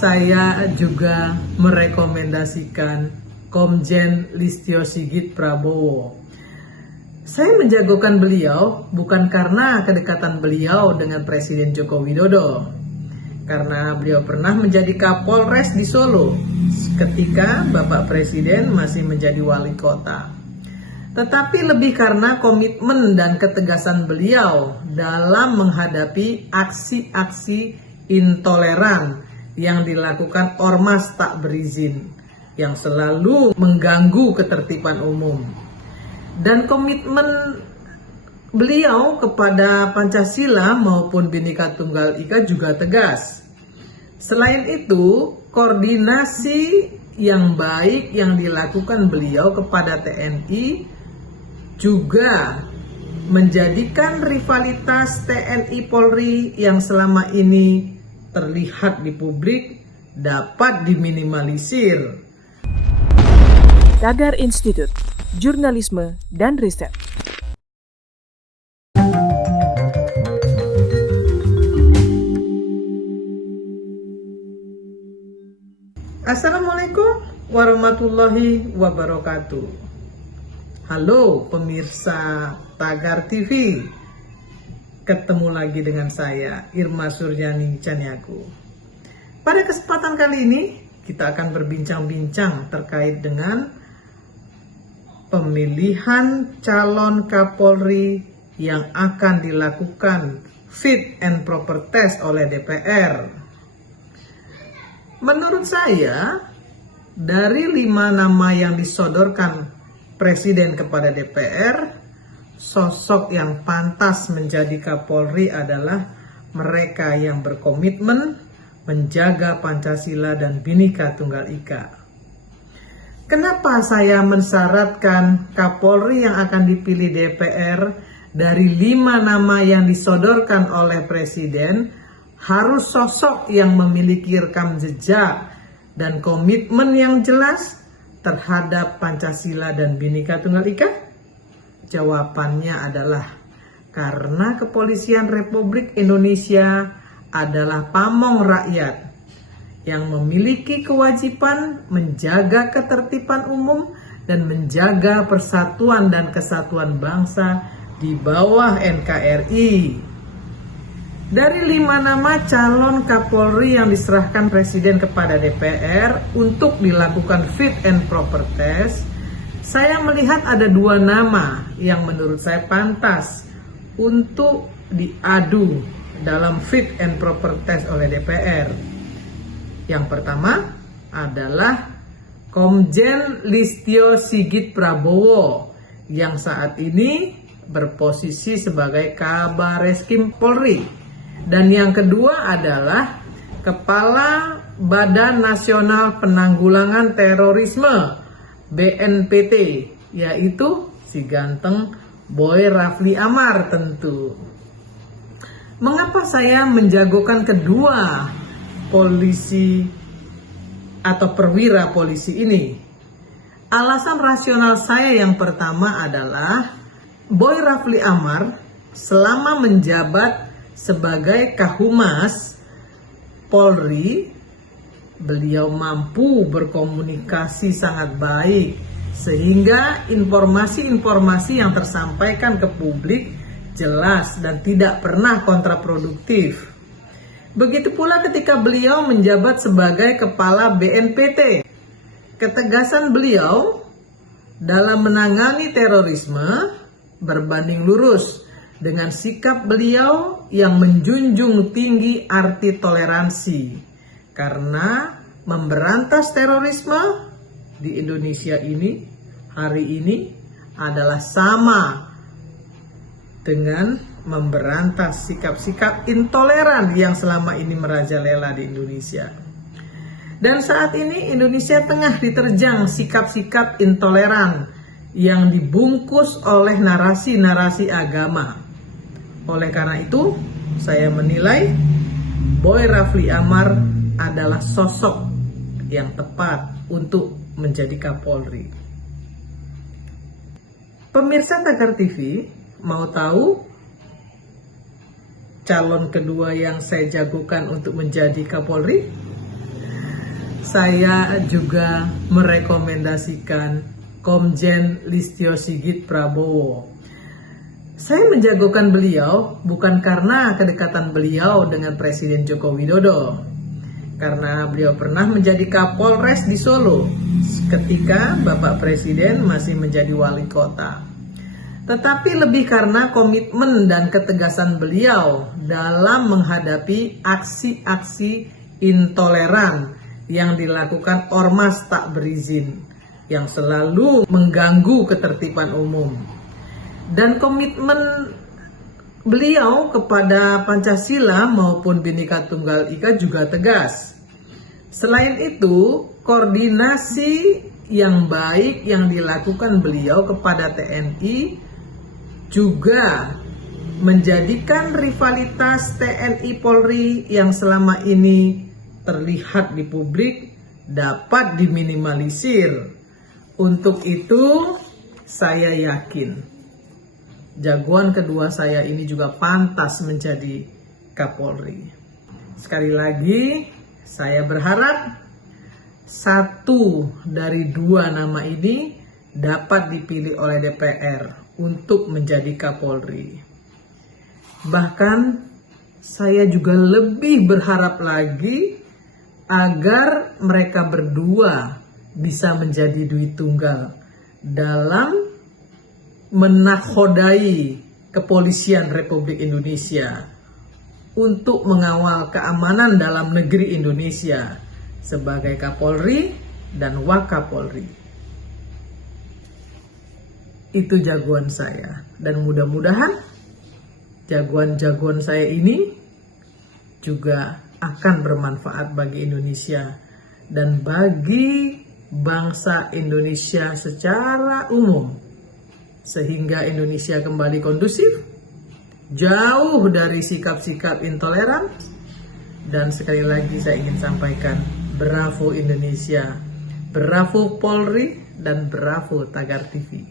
saya juga merekomendasikan Komjen Listio Sigit Prabowo. Saya menjagokan beliau bukan karena kedekatan beliau dengan Presiden Joko Widodo, karena beliau pernah menjadi Kapolres di Solo ketika Bapak Presiden masih menjadi wali kota. Tetapi lebih karena komitmen dan ketegasan beliau dalam menghadapi aksi-aksi intoleran yang dilakukan ormas tak berizin yang selalu mengganggu ketertiban umum. Dan komitmen beliau kepada Pancasila maupun Bhinneka Tunggal Ika juga tegas. Selain itu, koordinasi yang baik yang dilakukan beliau kepada TNI juga menjadikan rivalitas TNI Polri yang selama ini terlihat di publik dapat diminimalisir. Tagar Institut Jurnalisme dan Riset. Assalamualaikum warahmatullahi wabarakatuh. Halo pemirsa Tagar TV, ketemu lagi dengan saya Irma Suryani Caniago. Pada kesempatan kali ini kita akan berbincang-bincang terkait dengan pemilihan calon Kapolri yang akan dilakukan fit and proper test oleh DPR. Menurut saya, dari 5 nama yang disodorkan Presiden kepada DPR, sosok yang pantas menjadi Kapolri adalah mereka yang berkomitmen menjaga Pancasila dan Bhinneka Tunggal Ika. Kenapa saya mensyaratkan Kapolri yang akan dipilih DPR dari 5 nama yang disodorkan oleh Presiden harus sosok yang memiliki rekam jejak dan komitmen yang jelas terhadap Pancasila dan Bhinneka Tunggal Ika? Jawabannya adalah karena Kepolisian Republik Indonesia adalah pamong rakyat yang memiliki kewajiban menjaga ketertiban umum dan menjaga persatuan dan kesatuan bangsa di bawah NKRI. Dari 5 nama calon Kapolri yang diserahkan Presiden kepada DPR untuk dilakukan fit and proper test, saya melihat ada 2 nama yang menurut saya pantas untuk diadu dalam fit and proper test oleh DPR. Yang pertama adalah Komjen Listio Sigit Prabowo yang saat ini berposisi sebagai Kabareskrim Polri. Dan yang kedua adalah Kepala Badan Nasional Penanggulangan Terorisme BNPT, yaitu si ganteng Boy Rafli Amar tentu. Mengapa saya menjagokan kedua polisi atau perwira polisi ini? Alasan rasional saya yang pertama adalah Boy Rafli Amar selama menjabat sebagai Kahumas Polri, beliau mampu berkomunikasi sangat baik sehingga informasi-informasi yang tersampaikan ke publik jelas dan tidak pernah kontraproduktif. Begitu pula ketika beliau menjabat sebagai Kepala BNPT. Ketegasan beliau dalam menangani terorisme berbanding lurus dengan sikap beliau yang menjunjung tinggi arti toleransi. Karena memberantas terorisme di Indonesia ini, hari ini adalah sama dengan memberantas sikap-sikap intoleran yang selama ini merajalela di Indonesia. Dan saat ini Indonesia tengah diterjang sikap-sikap intoleran yang dibungkus oleh narasi-narasi agama. Oleh karena itu, saya menilai Boy Rafli Amar adalah sosok yang tepat untuk menjadi Kapolri. Pemirsa Tagar TV, mau tahu calon kedua yang saya jagokan untuk menjadi Kapolri? saya juga merekomendasikan Komjen Listio Sigit Prabowo. Saya menjagokan beliau bukan karena kedekatan beliau dengan Presiden Joko Widodo, karena beliau pernah menjadi Kapolres di Solo ketika Bapak Presiden masih menjadi wali kota. Tetapi lebih karena komitmen dan ketegasan beliau dalam menghadapi aksi-aksi intoleran yang dilakukan ormas tak berizin yang selalu mengganggu ketertiban umum. Dan komitmen beliau kepada Pancasila maupun Bhinneka Tunggal Ika juga tegas. Selain itu, koordinasi yang baik yang dilakukan beliau kepada TNI juga menjadikan rivalitas TNI Polri yang selama ini terlihat di publik dapat diminimalisir. Untuk itu, saya yakin jagoan kedua saya ini juga pantas menjadi Kapolri. Sekali lagi, saya berharap satu dari dua nama ini dapat dipilih oleh DPR untuk menjadi Kapolri. Bahkan, saya juga lebih berharap lagi agar mereka berdua bisa menjadi duit tunggal dalam menakodai kepolisian Republik Indonesia untuk mengawal keamanan dalam negeri Indonesia sebagai Kapolri dan Wakapolri. Itu jagoan saya, dan mudah-mudahan jagoan-jagoan saya ini juga akan bermanfaat bagi Indonesia dan bagi bangsa Indonesia secara umum, sehingga Indonesia kembali kondusif, jauh dari sikap-sikap intoleran. Dan sekali lagi saya ingin sampaikan, bravo Indonesia, bravo Polri, dan bravo Tagar TV.